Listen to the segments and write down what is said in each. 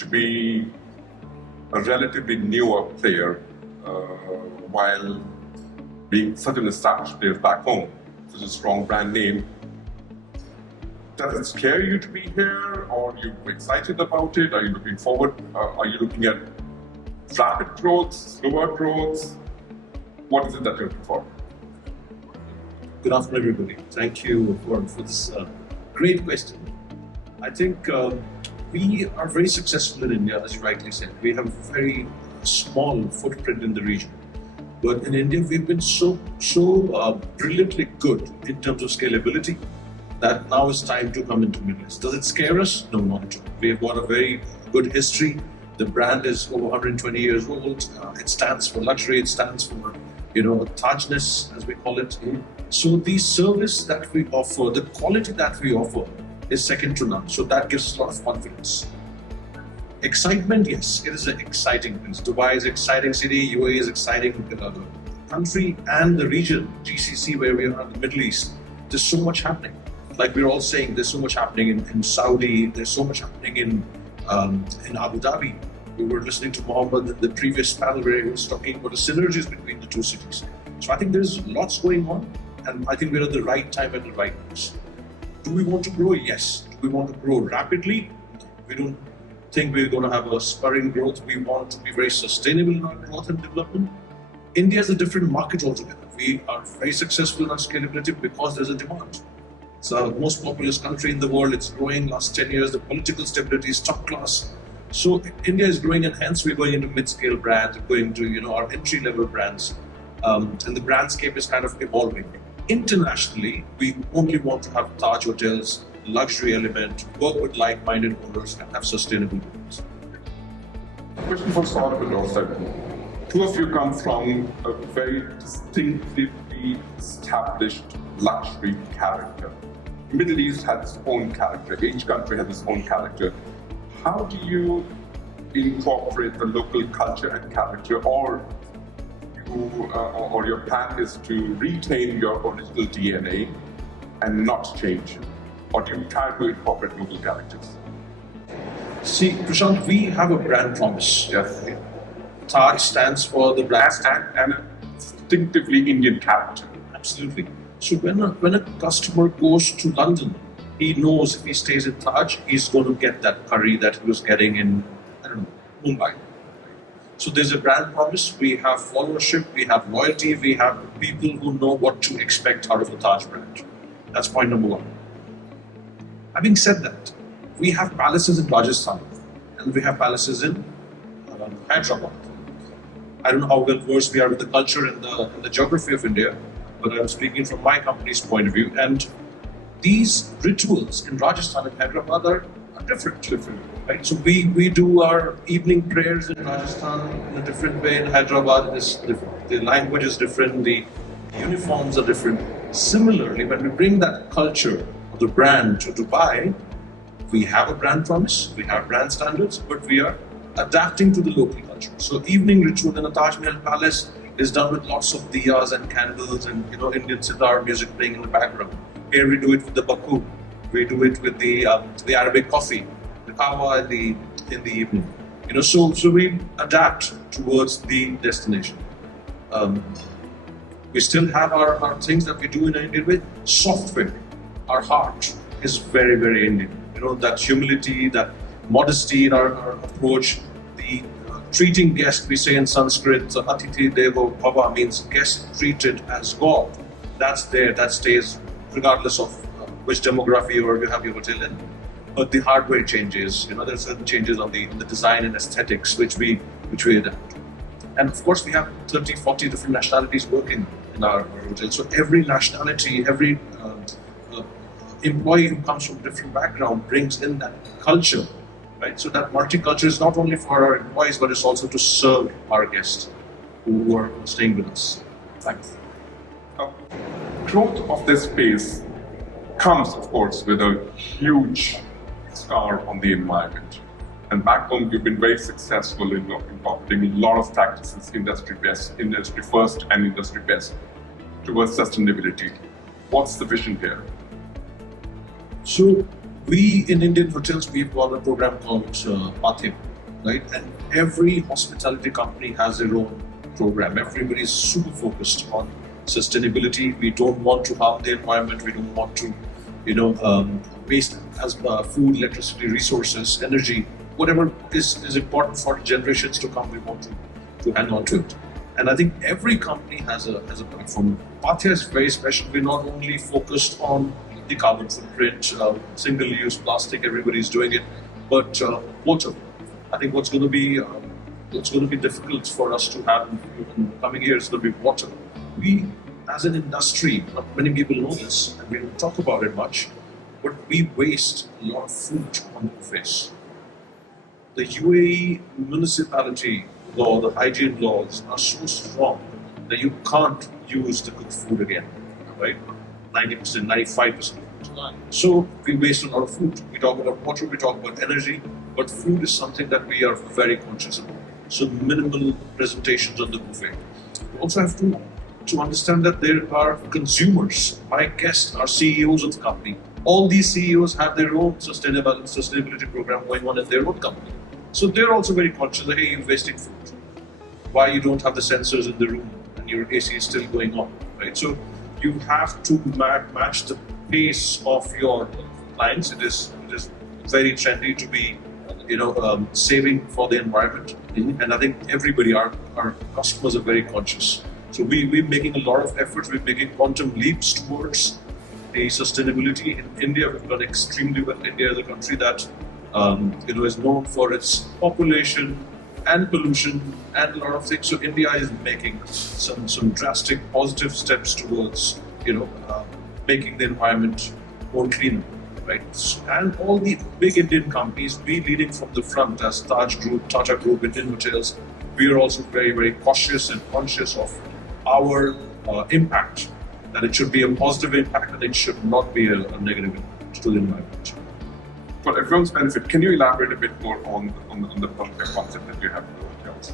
to be a relatively newer player while being such an established player back home, such a strong brand name? Does it scare you to be here, or are you excited about it? Are you looking forward? Are you looking at rapid growth, slower growth? What is it that you're looking for? Good afternoon, everybody. Thank you for this great question. I think we are very successful in India, as you rightly said. We have a very small footprint in the region. But in India, we've been so brilliantly good in terms of scalability that now it's time to come into Middle East. Does it scare us? No, not at all. We have got a very good history. The brand is over 120 years old. It stands for luxury. It stands for, Tajness, as we call it. So the service that we offer, the quality that we offer is second to none. So that gives us a lot of confidence. Excitement, yes, it is an exciting place. Dubai is an exciting city, UAE is an exciting country, and the region, GCC, where we are in the Middle East, there's so much happening. Like we're all saying, there's so much happening in Saudi, there's so much happening in Abu Dhabi. We were listening to Mohammed in the previous panel where he was talking about the synergies between the two cities. So I think there's lots going on, and I think we're at the right time and the right place. Do we want to grow? Yes. Do we want to grow rapidly? We don't think we're going to have a spurring growth. We want to be very sustainable in our growth and development. India is a different market altogether. We are very successful in our scalability because there's a demand. It's the most populous country in the world. It's growing last 10 years. The political stability is top class. So India is growing, and hence we're going into mid-scale brands, going to our entry-level brands, and the brandscape is kind of evolving. Internationally, we only want to have Taj Hotels, luxury element, work with like-minded owners, and have sustainable goals. Question for Saurabh and Sir. Two of you come from a very distinctively established luxury character. Middle East has its own character. Each country has its own character. How do you incorporate the local culture and character, or your plan is to retain your original DNA and not change? Or do you try to incorporate local characters? See, Prashant, we have a brand promise. Yes. Taj stands for the brand. And a distinctively Indian character. Absolutely. So when a customer goes to London, he knows if he stays in Taj, he's going to get that curry that he was getting in, Mumbai. So there's a brand promise, we have followership, we have loyalty, we have people who know what to expect out of the Taj brand. That's point number one. Having said that, we have palaces in Rajasthan and we have palaces in Hyderabad. I don't know how well versed we are with the culture and the geography of India, but I'm speaking from my company's point of view. And these rituals in Rajasthan and Hyderabad are different. Right? So we do our evening prayers in Rajasthan in a different way. In Hyderabad, it is different. The language is different. The uniforms are different. Similarly, when we bring that culture of the brand to Dubai, we have a brand promise, we have brand standards, but we are adapting to the local culture. So evening ritual in a Taj Mahal palace is done with lots of diyas and candles and Indian sitar music playing in the background. Here we do it with the baku. We do it with the Arabic coffee, the kawa in the evening. So we adapt towards the destination. We still have our things that we do in an Indian way. Software, our heart is very, very Indian. That humility, that modesty in our approach, the treating guests, we say in Sanskrit, Atithi Devo Bhava means guest treated as God. That's there, that stays regardless of which demography you have your hotel in. But the hardware changes, there's certain changes on the design and aesthetics which we adapt. And of course we have 30, 40 different nationalities working in our hotel. So every nationality, every employee who comes from a different background brings in that culture, right? So that multicultural is not only for our employees, but it's also to serve our guests who are staying with us. Thanks. Growth of this space comes, of course, with a huge scar on the environment. And back home, you've been very successful in incorporating a lot of practices, industry best, industry first, and industry best towards sustainability. What's the vision here? So we in Indian hotels, we've got a program called Pathim. right? And every hospitality company has their own program. Everybody is super focused on sustainability. We don't want to harm the environment. We don't want to, waste as food, electricity, resources, energy, whatever is important for generations to come. We want to hang on to it. And I think every company has a platform. Pathya is very special. We're not only focused on the carbon footprint, single-use plastic. Everybody's doing it, but water. I think what's going to be difficult for us to have in the coming years is going to be water. We, as an industry, not many people know this, and we don't talk about it much, but we waste a lot of food on the buffets. The UAE municipality law, the hygiene laws are so strong that you can't use the cooked food again, right? 90%, 95%. So we waste a lot of food. We talk about water, we talk about energy, but food is something that we are very conscious about. So minimal presentations on the buffet. We also have to understand that there are consumers. My guests are CEOs of the company. All these CEOs have their own sustainability program going on in their own company. So they're also very conscious that, hey, you're wasting food. Why you don't have the sensors in the room and your AC is still going on, right? So you have to match the pace of your clients. It is very trendy to be, saving for the environment. Mm-hmm. And I think everybody, our customers are very conscious. So we're making a lot of efforts. We're making quantum leaps towards the sustainability. In India, we've done extremely well. India is a country that is known for its population and pollution and a lot of things. So India is making some drastic positive steps towards making the environment more cleaner, right? And all the big Indian companies, we leading from the front as Taj Group, Tata Group, Indian Hotels, we are also very, very cautious and conscious of our impact, that it should be a positive impact and it should not be a negative impact to the environment. For everyone's benefit, can you elaborate a bit more on the Pathya concept that you have in the hotels?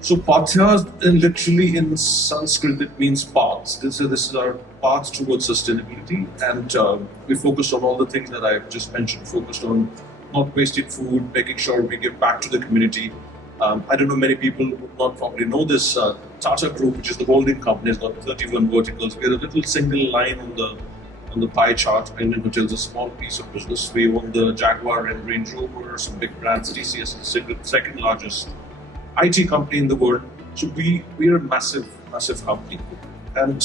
So Pathya, literally in Sanskrit, it means paths. This is our path towards sustainability, and we focused on all the things that I've just mentioned. Focused on not wasting food, making sure we give back to the community. I don't know, many people would not probably know this. Tata Group, which is the holding company, has got 31 verticals. We're a little single line on the pie chart. Indian Hotels is a small piece of business. We own the Jaguar and Range Rover, some big brands. TCS is the second largest IT company in the world. So we are a massive company. And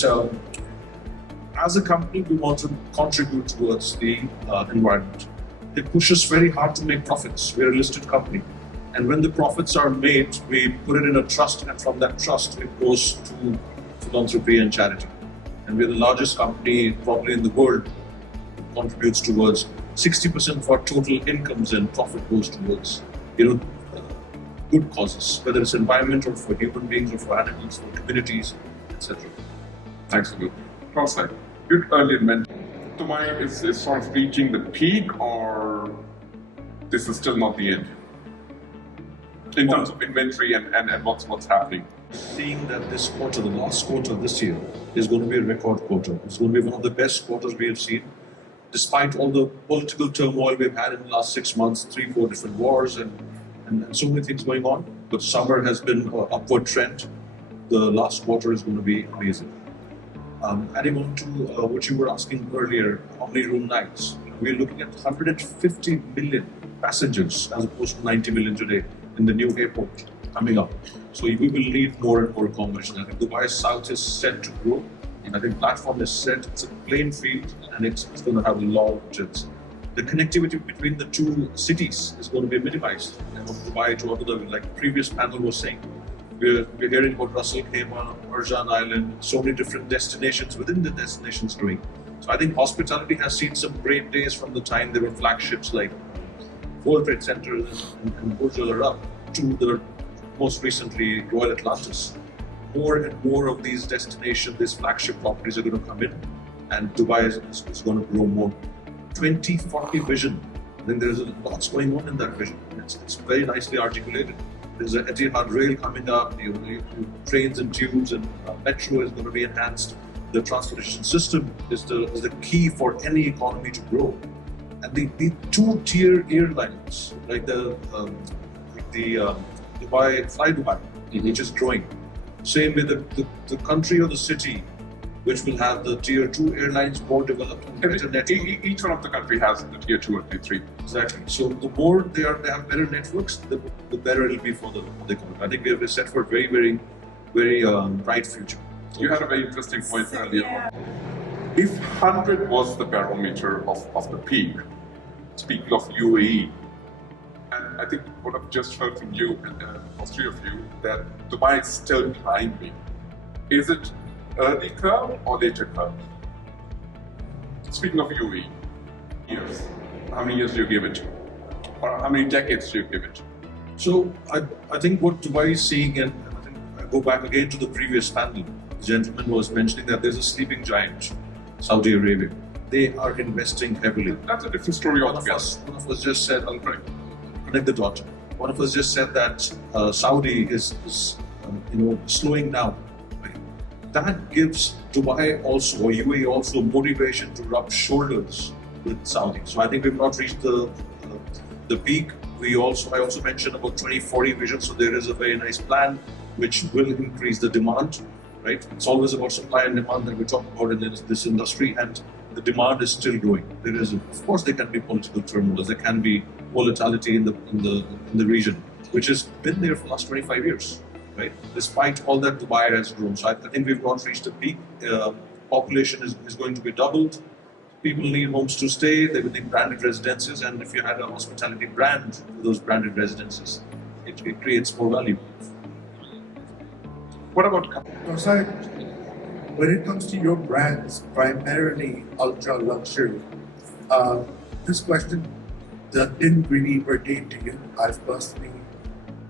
as a company, we want to contribute towards the environment. They push us very hard to make profits. We're a listed company. And when the profits are made, we put it in a trust, and from that trust, it goes to philanthropy and charity. And we're the largest company probably in the world that contributes towards 60% of our total incomes and profit goes towards, good causes, whether it's environment or for human beings or for animals, for communities, etc. Thanks for that. Cross-side. You earlier mentioned Dubai is sort of reaching the peak, or this is still not the end? In terms of inventory and what's happening. Seeing that this quarter, the last quarter of this year, is going to be a record quarter. It's going to be one of the best quarters we have seen. Despite all the political turmoil we've had in the last 6 months, 3-4 different wars and so many things going on. But summer has been an upward trend. The last quarter is going to be amazing. Adding on to what you were asking earlier, how many room nights? We're looking at 150 million passengers as opposed to 90 million today in the new airport coming up. So we will need more and more accommodation. I think Dubai South is set to grow. I think platform is set. It's a plain field and it's going to have a lot of hotels. The connectivity between the two cities is going to be minimized. Dubai to Abu Dhabi, like the previous panel was saying, we're hearing about Russell Khema, Marjan Island, so many different destinations within the destinations growing. So I think hospitality has seen some great days from the time there were flagships like World Trade Center and Burj Al Arab to the most recently Royal Atlantis. More and more of these destinations, these flagship properties are going to come in, and Dubai is going to grow more. 2040 vision. I think there's lots going on in that vision. It's very nicely articulated. There's an Etihad rail coming up, trains and tubes, and metro is going to be enhanced. The transportation system is the key for any economy to grow. And the two-tier airlines, like the Dubai, Fly Dubai, which is growing. Same with the country or the city which will have the tier 2 airlines more developed and better network. Each one of the country has the tier 2 or tier 3. Exactly. So the more they have better networks, the better it'll be for the economy. I think we are set for a very bright future. You had a very interesting point earlier. If 100 was the barometer of the peak, speaking of UAE, and I think what I've just heard from you, all three of you, that Dubai is still climbing. Is it early curve or later curve? Speaking of UAE, years, how many years do you give it? Or how many decades do you give it? So I think what Dubai is seeing, and I think I go back again to the previous panel, the gentleman was mentioning that there's a sleeping giant, Saudi Arabia. They are investing heavily. That's a different story altogether. One of us just said, I'll connect the dot. One of us just said that Saudi is slowing down. That gives Dubai also, or UAE also, motivation to rub shoulders with Saudi. So I think we've not reached the peak. I also mentioned about 2040 vision. So there is a very nice plan which will increase the demand. Right? It's always about supply and demand that we talk about in this industry, and the demand is still growing. There is, of course, there can be political turmoil. There can be volatility in the region, which has been there for the last 25 years. Right? Despite all that, Dubai has grown. So I think we've not reached a peak. Population is going to be doubled. People need homes to stay. They will need branded residences, and if you had a hospitality brand for those branded residences, it creates more value. What about Prasad, when it comes to your brands, primarily ultra luxury, this question didn't really pertain to you. I've personally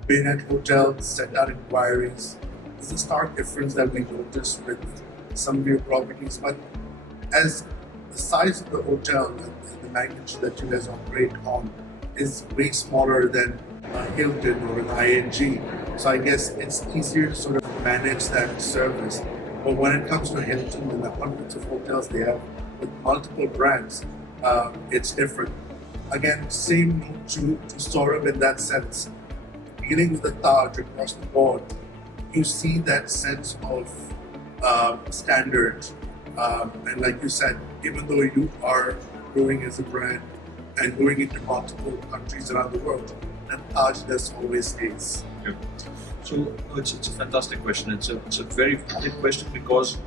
been at hotels, sent out inquiries. There's a stark difference that we noticed with some of your properties, but as the size of the hotel and the magnitude that you guys operate on is way smaller than a Hilton or an ING. So I guess it's easier to sort of manage that service. But when it comes to Hilton and the hundreds of hotels they have with multiple brands, it's different. Again, same note to Saurabh in that sense. Dealing with the Taj across the board, you see that sense of standards. And like you said, even though you are growing as a brand and going into multiple countries around the world, and Taj does always stays. Yeah. So it's a fantastic question. It's a very valid question because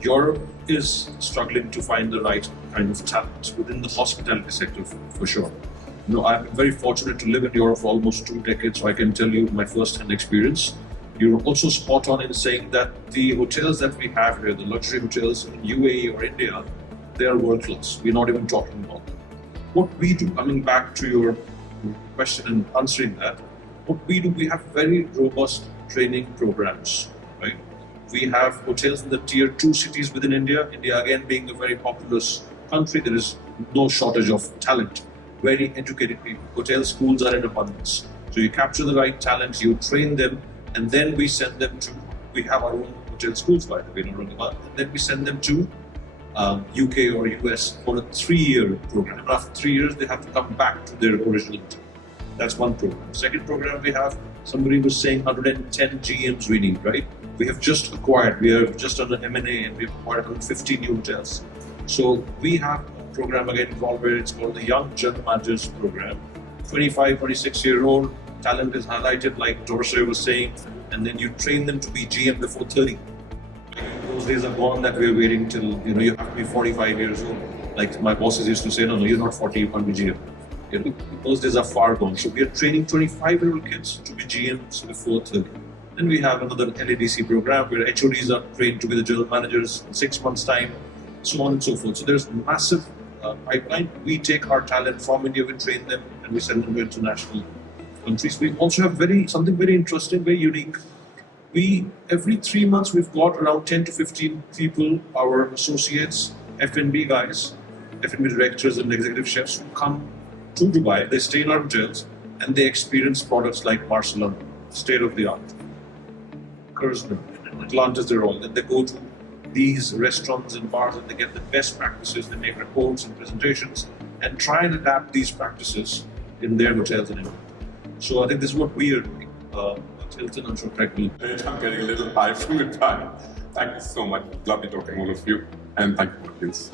Europe is struggling to find the right kind of talent within the hospitality sector for sure. I'm very fortunate to live in Europe for almost 2 decades, so I can tell you my first-hand experience. You're also spot on in saying that the hotels that we have here, the luxury hotels in UAE or India, they are world-class. We're not even talking about them. What we do, coming back to your question and answering that, what we do, we have very robust training programs, right? We have hotels in the tier 2 cities within India. India, again, being a very populous country, there is no shortage of talent. Very educated people. Hotel schools are in abundance. So you capture the right talent, you train them, and then we send them to, we have our own hotel schools, by the way, and then we send them to UK or US for a 3-year program. And after 3 years, they have to come back to their original hotel. That's one program. Second program we have, somebody was saying 110 GMs we need, right? We have just acquired, we are just on the M&A and we've acquired 150 new hotels. So we have a program again called where it's called the Young General Managers Program. 25, 26-year-old talent is highlighted like Dorsey was saying, and then you train them to be GM before 30. Those days are gone that we're waiting till, you have to be 45 years old. Like my bosses used to say, no, you're not 40, you can't be GM. Those days are far gone. So we are training 25-year-old kids to be GMs before 30. Then we have another LADC program where HODs are trained to be the general managers in 6 months' time, so on and so forth. So there's massive pipeline. We take our talent from India, we train them, and we send them to international countries. We also have something very interesting, very unique. Every 3 months, we've got around 10 to 15 people, our associates, F&B guys, F&B directors and executive chefs who come to Dubai, they stay in our hotels, and they experience products like Barcelona, state-of-the-art, Kurzman, Atlantis, they're all. Then they go to these restaurants and bars and they get the best practices, they make reports and presentations, and try and adapt these practices in their hotels in India. So I think this is what we are doing. Hilton, I'm sure, correct me. I'm getting a little high from the time. Thank you so much. Lovely talking to all of you. And thank you for this.